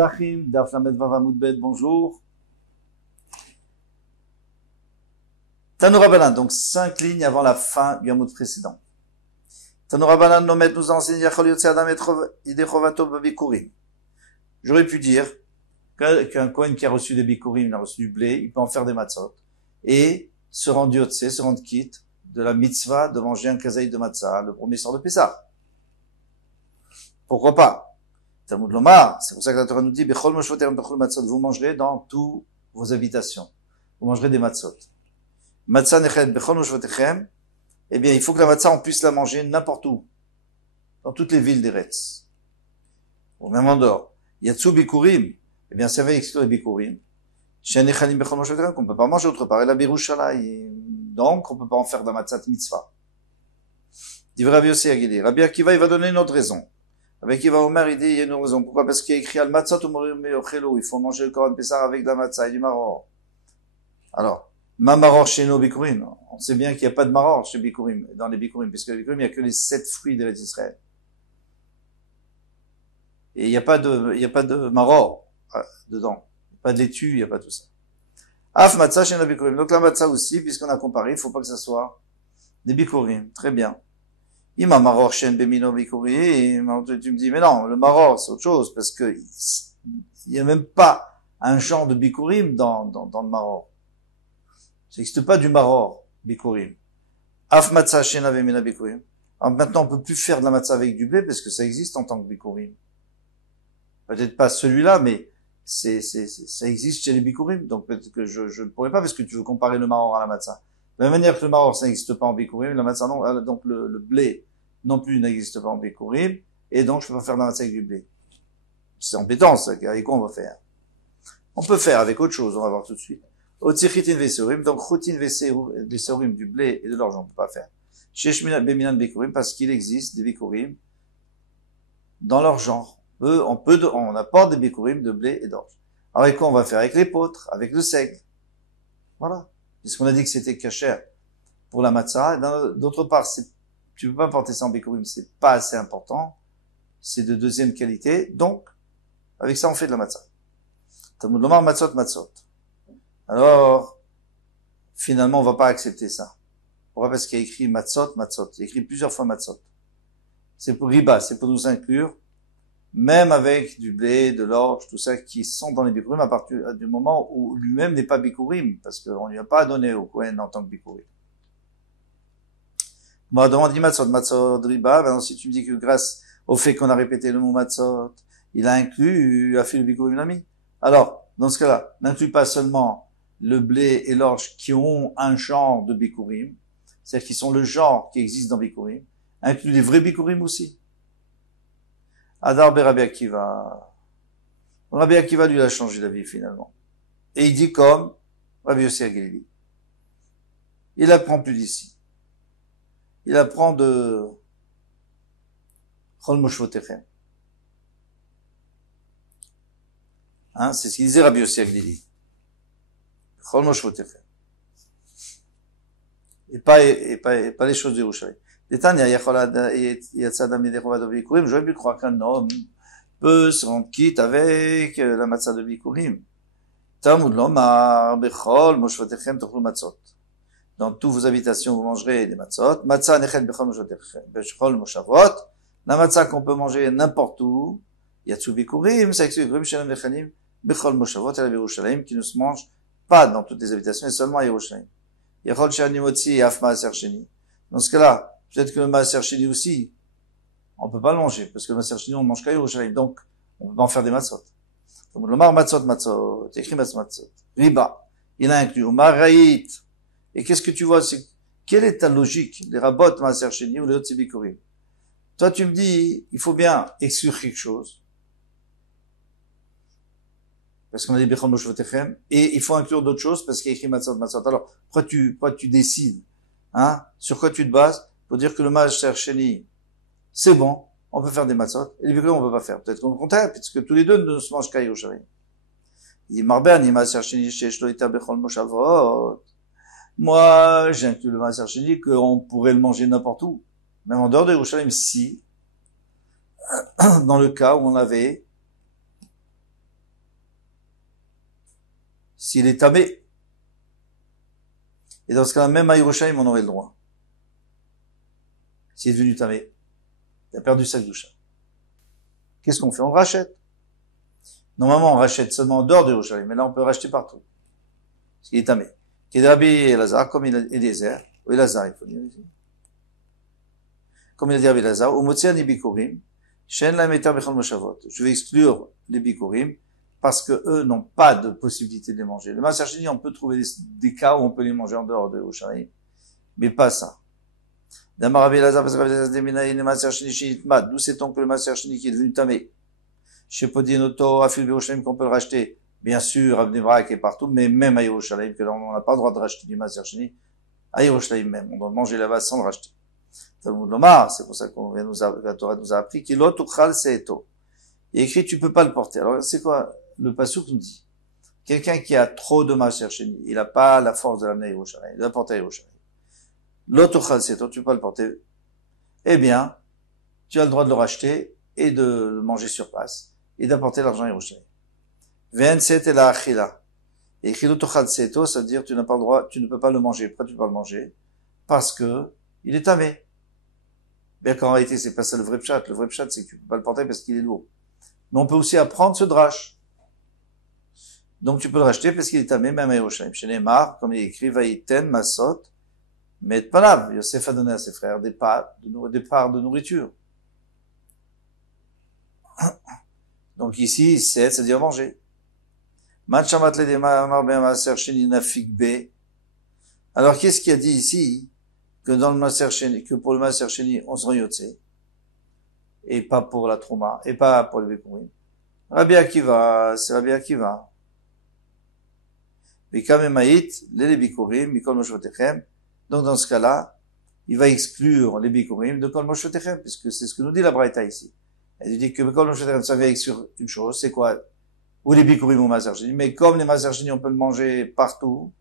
Pesachim, Daf Lamed Vav Amud Bet, bonjour. Tanoura Banan, donc 5 lignes avant la fin du Amud précédent. Tanoura Banan Nomet nous enseigne Yachol Yotze Adam Idechovato Babikurim. J'aurais pu dire qu'un Kohen qui a reçu des Bikurim, il a reçu du blé, il peut en faire des matzot. Et se rendre Yotze, se rendre quitte de la mitzvah de manger un kazaï de matzah, le premier soir de Pessah. Pourquoi pas? Talmud Lomar, c'est pour ça que la Torah nous dit, Bechol Moshoterem Bechol Matzot, vous mangerez dans toutes vos habitations. Vous mangerez des matzot. Matzah Nechet Bechol Moshotechem, eh bien, il faut que la matzah, on puisse la manger n'importe où. Dans toutes les villes d'Eretz. Ou même en dehors. Yatsu Bikurim, eh bien, ça va exclure les Bikurim. Shenechanim Bechol Moshotechem, qu'on peut pas manger autre part. Et la Birushalayim, donc, on peut pas en faire de la matzah mitzvah. Dit Rabbi Yossi Agili. Rabbi Akiva, il va donner une autre raison. Avec Iva Omer, il dit, il y a une raison. Pourquoi? Parce qu'il y a écrit al matzot ou il faut manger le Korban Pessah avec de la matzah et du maror. Alors, ma maror chez nos bikurim. On sait bien qu'il n'y a pas de maror chez bikurim, dans les bikurim, puisque les bikurim, il n'y a que les 7 fruits de l'Israël. Et il n'y a pas de maror dedans. Pas de laitue, il n'y a pas tout ça. Af matzah chez nos bikurim. Donc la matzah aussi, puisqu'on a comparé, il faut pas que ça soit des bikurim. Très bien. Il m'a maror shen bemino bikurim. Tu me dis, mais non, le maror, c'est autre chose, parce que il n'y a même pas un genre de bikurim dans le maror. Ça n'existe pas du maror, bikurim. Af matzah shen avemina bikurim. Alors maintenant, on peut plus faire de la matzah avec du blé, parce que ça existe en tant que bikurim. Peut-être pas celui-là, mais ça existe chez les bikurim. Donc peut-être que je ne pourrais pas, parce que tu veux comparer le maror à la matzah. De la même manière que le maror, ça n'existe pas en bikurim, la matzah non, donc le blé non plus n'existe pas en bikurim, et donc je peux pas faire de la matzah avec du blé. C'est embêtant, ça. Avec quoi on va faire? On peut faire avec autre chose, on va voir tout de suite. Otzichitin veseorim, donc chotin veseorim, du blé et de l'orge, on peut pas faire. Sheshmina beminan bikurim, parce qu'il existe des bikurim dans leur genre. On apporte des bikurim de blé et d'orge. Alors avec quoi on va faire? Avec l'épeautre, avec le seigle. Voilà. Puisqu'on a dit que c'était kasher pour la matzah. D'autre part, tu peux pas porter ça en bikurim, c'est pas assez important. C'est de deuxième qualité. Donc, avec ça, on fait de la matzah. Talmud Lomar matzot matzot. Alors, finalement, on va pas accepter ça. Pourquoi? Parce qu'il y a écrit matzot matzot. Il y a écrit plusieurs fois matzot. C'est pour riba, c'est pour nous inclure, même avec du blé, de l'orge, tout ça, qui sont dans les bikurim à partir du moment où lui-même n'est pas bikurim, parce qu'on lui a pas donné au Kohen en tant que bikurim. Bon, demande matzot, matzot, riba. Maintenant, si tu me dis que grâce au fait qu'on a répété le mot matzot, il a inclus, a fait le bikurim l'ami. Alors, dans ce cas-là, n'inclut pas seulement le blé et l'orge qui ont un genre de bikurim, c'est-à-dire qui sont le genre qui existe dans bikurim, inclut les vrais bikurim aussi. Adar be Rabbi Akiva. Rabbi Akiva, lui, a changé d'avis, finalement. Et il dit comme Rabbi Yossi Agili. Il apprend plus d'ici. Il apprend de Chol Moshvotechem. Hein, c'est ce qu'il disait Rabbi Yossi Agili. Chol Moshvotechem. Et pas les choses de Yerushalayim. J'aurais pu croire qu'un homme peut se rendre quitte avec la matzah de bikurim. Talmud Lomar, Bechol Moshvotechem tochlu matzot. Dans toutes vos habitations, vous mangerez des matzot. Matzah nechet bechol moshvotechem, bechol moshavot. La matzah qu'on peut manger n'importe où. Yatsu bikurim, c'est avec bikurim shalom nechanim, bechol moshavot, et la Yerushalayim, qui ne se mange pas dans toutes les habitations, et seulement à Yerushalayim. Yachol shani motzi, af maaser sheni. Dans ce cas-là, peut-être que le maaser sheni aussi, on peut pas le manger, parce que le maaser sheni, on mange qu'à Yerushalayim. Donc, on peut pas en faire des matzot. Comme le mar matzot matzot, écrit matzot. Riba. Il a inclus, ou maraït. Et qu'est-ce que tu vois, quelle est ta logique? Les rabot, maaser sheni, ou les autres bikurim. Toi, tu me dis, il faut bien exclure quelque chose. Parce qu'on a dit bechol moshvotechem. Et il faut inclure d'autres choses, parce qu'il y a écrit matzot matzot. Alors, pourquoi tu décides? Hein? Sur quoi tu te bases? Pour dire que le maaser sheni, c'est bon. On peut faire des matzot. Et les bikurim, on peut pas faire. Peut-être qu'on le contraire, puisque tous les deux ne se mangent qu'à Yerushalayim. Il dit, marben, il maaser sheni, shesh lo ita bechol moshavot. Moi, j'inclus le maaser sheni qu'on pourrait le manger n'importe où. Même en dehors de Yerushalayim, si, dans le cas où on avait s'il est tamé. Et dans ce cas-là, même à Yerushalayim, on aurait le droit. S'il est devenu tamé. Il a perdu sa doucha. Qu'est-ce qu'on fait? On le rachète. Normalement, on rachète seulement en dehors de Yerushalayim, mais là, on peut racheter partout. Parce qu'il est tamé. Qui est Rabbi Elazar, comme il a Eliezer, ou Elazar, il faut dire ici. Comme il a dit Rabbi Elazar, ou Motsia ni Bikurim, Shen la Meter Bechol Moshavot. Je vais exclure les Bikurim, parce que eux n'ont pas de possibilité de les manger. Le Maaser Sheni, on peut trouver des cas où on peut les manger en dehors de Yerushalayim, mais pas ça. D'Amar Rabbi Elazar, parce que Rabbi Elazar déminaï le Maaser Sheni Shinitmad. D'où sait-on que le Maaser Sheni qui est devenu tamé? Chez Podinoto, Afil Yerushalayim, qu'on peut le racheter. Bien sûr, à Bnei Brak et partout, mais même à Yerushalayim, que là, on n'a pas le droit de racheter du Maaser Sheni, à Yerushalayim même. On doit manger là-bas sans le racheter. Talmud Lomar, c'est pour ça qu'on vient la Torah nous a appris qu'il l'otuchal seeto. Il est écrit, tu peux pas le porter. Alors, c'est quoi? Le pasuk nous dit. Quelqu'un qui a trop de Maaser Sheni, il n'a pas la force de l'amener à Yerushalayim, de la porter à Yerushalayim. L'otuchal seeto, tu peux pas le porter. Eh bien, tu as le droit de le racheter et de le manger sur place et d'apporter l'argent à Yerushalayim. Ven set et la achila. Et écrit l'otuchal seeto, ça veut dire tu n'as pas le droit, tu ne peux pas le manger. Pourquoi tu peux pas le manger? Parce que il est tamé. Bien qu'en réalité, c'est pas ça le vrai pshat. Le vrai pshat, c'est que tu peux pas le porter parce qu'il est lourd. Mais on peut aussi apprendre ce drache. Donc tu peux le racheter parce qu'il est tamé, même à Yerushalayim. Chez Neymar, comme il est écrit, Vaïten, Masot, mais panav. Yosef a donné à ses frères des parts de nourriture. Donc ici, c'est-à-dire manger. Alors qu'est-ce qu'il a dit ici? Que dans le Maaser Sheni, que pour le Maaser Sheni, on se reyotse. Et pas pour la Trouma, et pas pour le Bikurim. Rabbi Akiva, c'est Rabbi Akiva. Bikamemaït, les Bikurim, Mikol Moshvotechem. Donc dans ce cas-là, il va exclure les Bikurim de Kol Moshvotechem, puisque c'est ce que nous dit la Braïta ici. Elle dit que Kol Moshvotechem, ça vient exclure une chose, c'est quoi? Ou les Bikurim ou Maaser Sheni. Mais comme les Maaser Sheni, on peut le manger partout,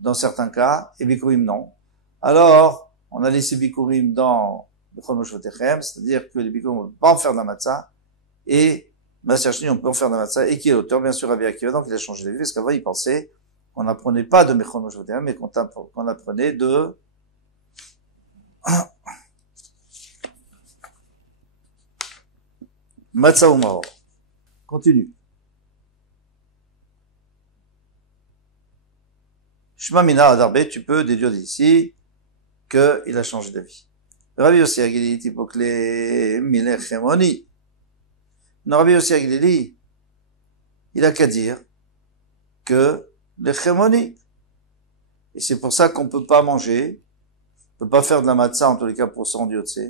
dans certains cas, et Bikurim non. Alors, on a laissé Bikurim dans le Kol Moshvotechem, c'est-à-dire que les Bikurim, on ne peut pas en faire de la matzah, et Maaser Sheni, on peut en faire de la matzah, et qui est l'auteur, bien sûr, Rabbi Akiva, donc il a changé d'avis, parce qu'avant, il pensait qu'on n'apprenait pas de Mechol Moshvotechem, mais qu'on apprenait de matzah ou maror. Continue. Shema Mina Adarbe, tu peux déduire d'ici qu'il a changé d'avis. Rabbi Yossi Agili, Tipokle Milechemoni. Non, Rabbi Yossi Agili, il a qu'à dire que le Chemoni. Et c'est pour ça qu'on peut pas manger, on peut pas faire de la matzah, en tous les cas, pour se rendre yotse.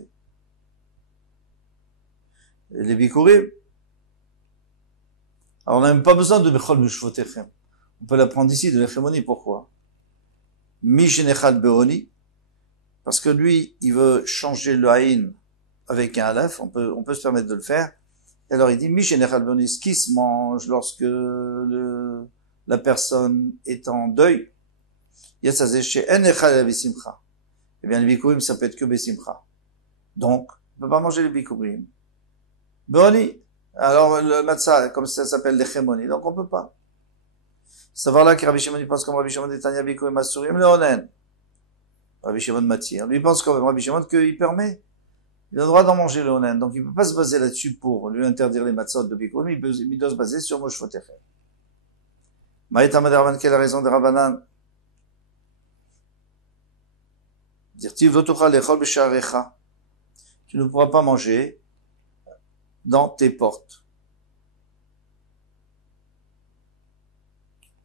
Les Bikurim. Alors, on n'a même pas besoin de Bechol Mushvotechem. On peut l'apprendre ici, de l'Echemoni. Pourquoi? Mishenechad Beoni. Parce que lui, il veut changer le haïn avec un alef, on peut se permettre de le faire. Et alors il dit, Mishenechad Beoni, ce qui se mange lorsque la personne est en deuil, Yatzazé chez Enechad Besimcha. Eh bien, le Bikurim, ça peut être que Besimcha. Donc, on peut pas manger le Bikurim. Beoni. Alors, le matzah, comme ça s'appelle l'Echemoni, donc on peut pas. Savoir là que Rabbi Shimon, il pense comme Rabbi Shimon d'Etania Bikurim Asurim Leonen. Rabbi Shimon Matir. Lui, il pense comme Rabbi Shimon qu'il permet. Il a le droit d'en manger le onen. Donc, il ne peut pas se baser là-dessus pour lui interdire les matzot de Bikurim. Il doit se baser sur Moshvotechem. Maïta Madaravan, quelle est la raison de Rabbanan? Dire-t-il, Votucha lechol b'sharecha. Tu ne pourras pas manger dans tes portes.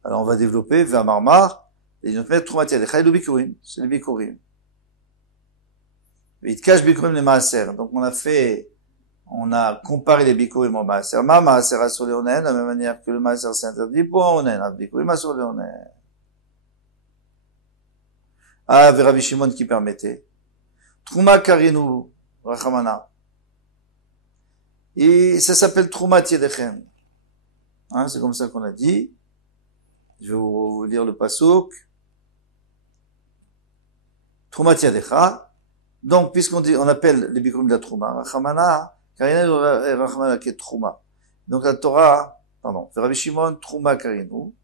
Alors, on va développer vers Marmar, et notre maître Troumatia, les Chaïdou Bikurim, c'est les Bikurim. Il te cache Bikurim les Maaser. Donc, on a comparé les Bikurim au Maaser. Ma Maaser a sur les Onen, de la même manière que le Maaser s'est interdit pour Onen, à Bikurim a sur les Onen. Ah, vers Rabbi Shimon qui permettait. Trouma Karinu, Rachamana. Et ça s'appelle Trouma Tiedechem. Hein, c'est comme ça qu'on a dit. Je vais vous lire le pasuk. Trouma Tiadecha. Donc, puisqu'on dit, on appelle les Bikurim de la Trouma, Rachamana, Karinu Rachamana qui est Trouma. Donc la Torah, pardon, Rabbi Shimon, Trouma Karinu,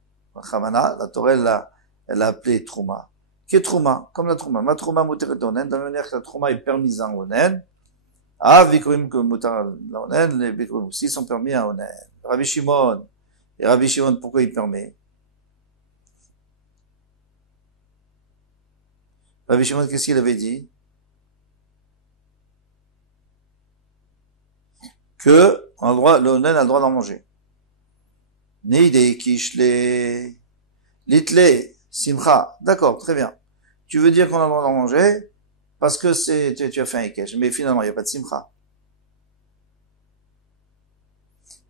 Chavana, la Torah, elle l'a appelé Trouma. Qui est Trouma? Comme la Trouma. Ma Trouma muteret onen, de la manière que la Trouma est permise en onen. Ah, Bikurim que mutar la onen, les Bikurim aussi sont permis à onen. Rabbi Shimon. Et Rabbi Shimon, pourquoi il permet? Rabbi Shimon, qu'est-ce qu'il avait dit? Que, on a le droit, le onen a le droit d'en manger. Neide kishle, litle, simcha. D'accord, très bien. Tu veux dire qu'on a le droit d'en manger parce que tu as fait un ikesh. Mais finalement, il n'y a pas de simcha.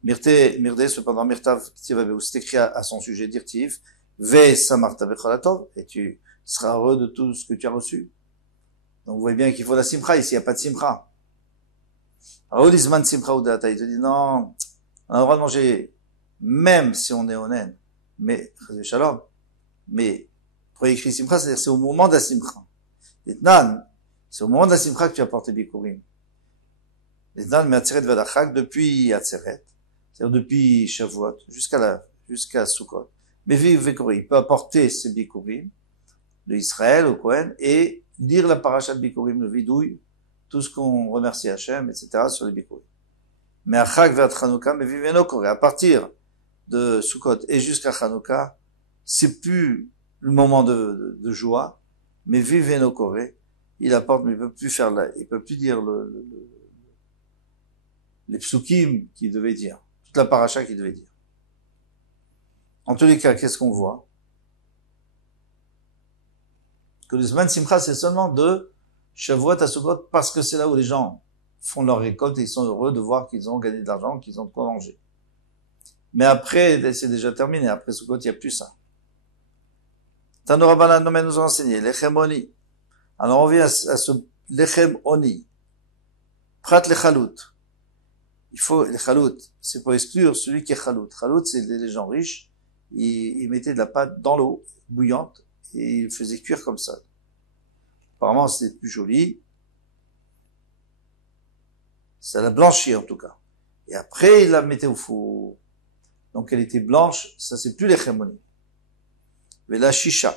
Mirde, cependant, mirtav, c'est écrit à son sujet dirtif. Ve samarta becholatov. Et tu seras heureux de tout ce que tu as reçu. Donc, vous voyez bien qu'il faut la simcha. Ici, il n'y a pas de simcha. Raoulizman simcha ou data. Il te dit, non, on a le droit de manger même si on est onen, mais, shalom, mais, pour écrire simcha, c'est-à-dire c'est au moment de la simcha. Etnan, c'est au moment de la simcha que tu apportes les bikurim. Etnan, mais atzeret vadachak, depuis atzeret, c'est-à-dire depuis Shavuot, jusqu'à Sukkot. Mais vive il peut apporter ces bikurim, de Israël au Kohen, et lire la parasha de bikurim, le vidouille, tout ce qu'on remercie Hachem, etc., sur les bikurim. Mais à Chag vers Chanukah, mais vive à partir de Sukkot et jusqu'à Chanukah, c'est plus le moment de joie, mais vive nos Corée, il apporte, mais il peut plus faire il peut plus dire les psukim qu'il devait dire, toute la paracha qu'il devait dire. En tous les cas, qu'est-ce qu'on voit? Que le Zman Simcha, c'est seulement de Shavuot à Sukkot, parce que c'est là où les gens font leur récolte et ils sont heureux de voir qu'ils ont gagné de l'argent, qu'ils ont de quoi manger. Mais après, c'est déjà terminé. Après Sukkot, il n'y a plus ça. Tano Rabbanan nous a enseigné, Lechem Oni. Alors on vient à ce Lechem Oni. Prat le Chalout. Il faut, le Chalout, c'est pour exclure celui qui est Chalout. Chalout, c'est les gens riches. Ils mettaient de la pâte dans l'eau bouillante et ils faisaient cuire comme ça. Apparemment, c'est plus joli. Ça la blanchit en tout cas. Et après, ils la mettaient au four. Donc elle était blanche, ça c'est plus les chémonies. Mais la chicha.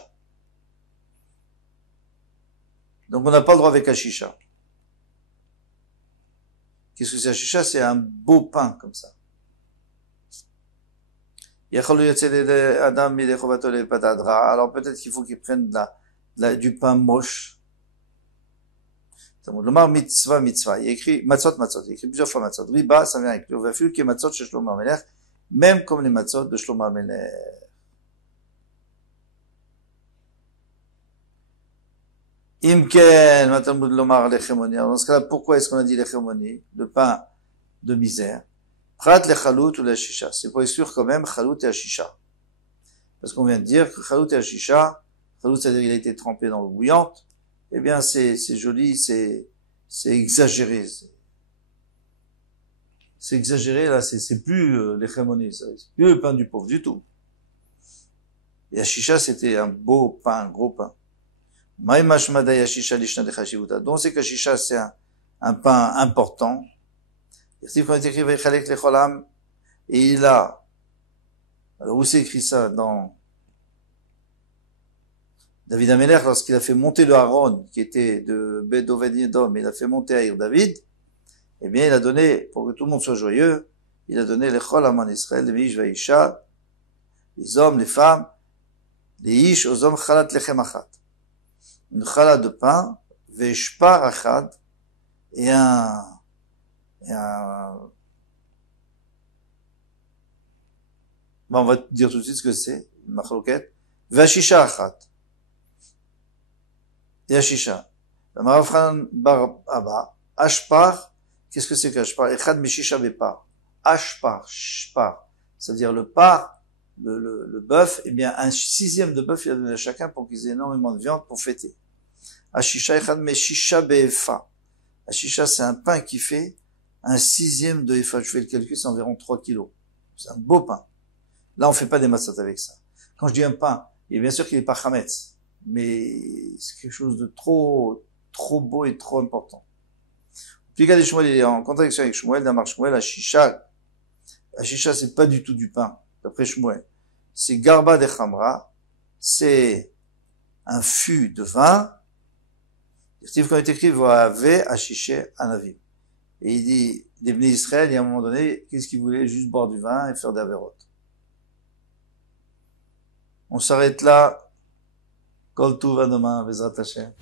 Donc on n'a pas le droit avec la chicha. Qu'est-ce que c'est la chicha? C'est un beau pain comme ça. Alors peut-être qu'il faut qu'ils prennent du pain moche. Le mar mitzvah mitzvah. Il y a écrit matzot matzot. Il y a écrit plusieurs fois matzot. Riba, ça vient avec le vaful qui est matzot chez Shlomo HaMelech. Même comme les matzot de Shlomo HaMelech. Imken, matamud lomar lechemoni. Alors dans ce cas-là, pourquoi est-ce qu'on a dit lechemoni? Le pain de misère. Prat le chalout ou la shisha. C'est pour exclure quand même chalout et la shisha. Parce qu'on vient de dire que chalout et la shisha, chalout c'est-à-dire qu'il a été trempé dans l'eau bouillante, eh bien c'est joli, c'est exagéré. C'est exagéré, là, c'est plus l'hérémonie, c'est plus le pain du pauvre du tout. Et la chicha, c'était un beau pain, un gros pain. Donc c'est que la chicha, c'est un pain important. Et il a, alors où c'est écrit ça? Dans David Amelech, lorsqu'il a fait monter le Haron, qui était de Bedoved-Yedom, il a fait monter à Ir David, eh bien, il a donné, pour que tout le monde soit joyeux, il a donné les Chol Aman Israël, les Vish Vaisha, les hommes, les femmes, les Ish, aux hommes, Chalat Lechem Achat. Une challah de pain, Veshpar Achat, et on va dire tout de suite ce que c'est, une machloket, Vashisha Achat. Et Ashisha. Marafran Bar Abba, Ashpar, qu'est-ce que c'est qu'Ashpar? Echad Meshisha Bepar. Ashpar, Shpar. C'est-à-dire le par, le bœuf, eh bien, un sixième de bœuf, il a donné à chacun pour qu'ils aient énormément de viande pour fêter. Ashisha Echad Meshisha Befa. Ashisha, c'est un pain qui fait un sixième de Efa. Je fais le calcul, c'est environ 3 kilos. C'est un beau pain. Là, on fait pas des matzot avec ça. Quand je dis un pain, et bien sûr qu'il n'est pas chametz, mais c'est quelque chose de trop beau et trop important. Puis quand Shmuel est en contradiction avec Shmuel, d'Amar Shmuel, la chicha, c'est pas du tout du pain, d'après Shmuel. c'est garba de chamra, c'est un fût de vin. Quand il écrit Voave Ashiché Anavim. Et il dit, les Bnei Israël, il y a un moment donné, qu'est-ce qu'ils voulaient? Juste boire du vin et faire des avérotes. On s'arrête là. Kol Tuv à demain, Bezrat Hashem.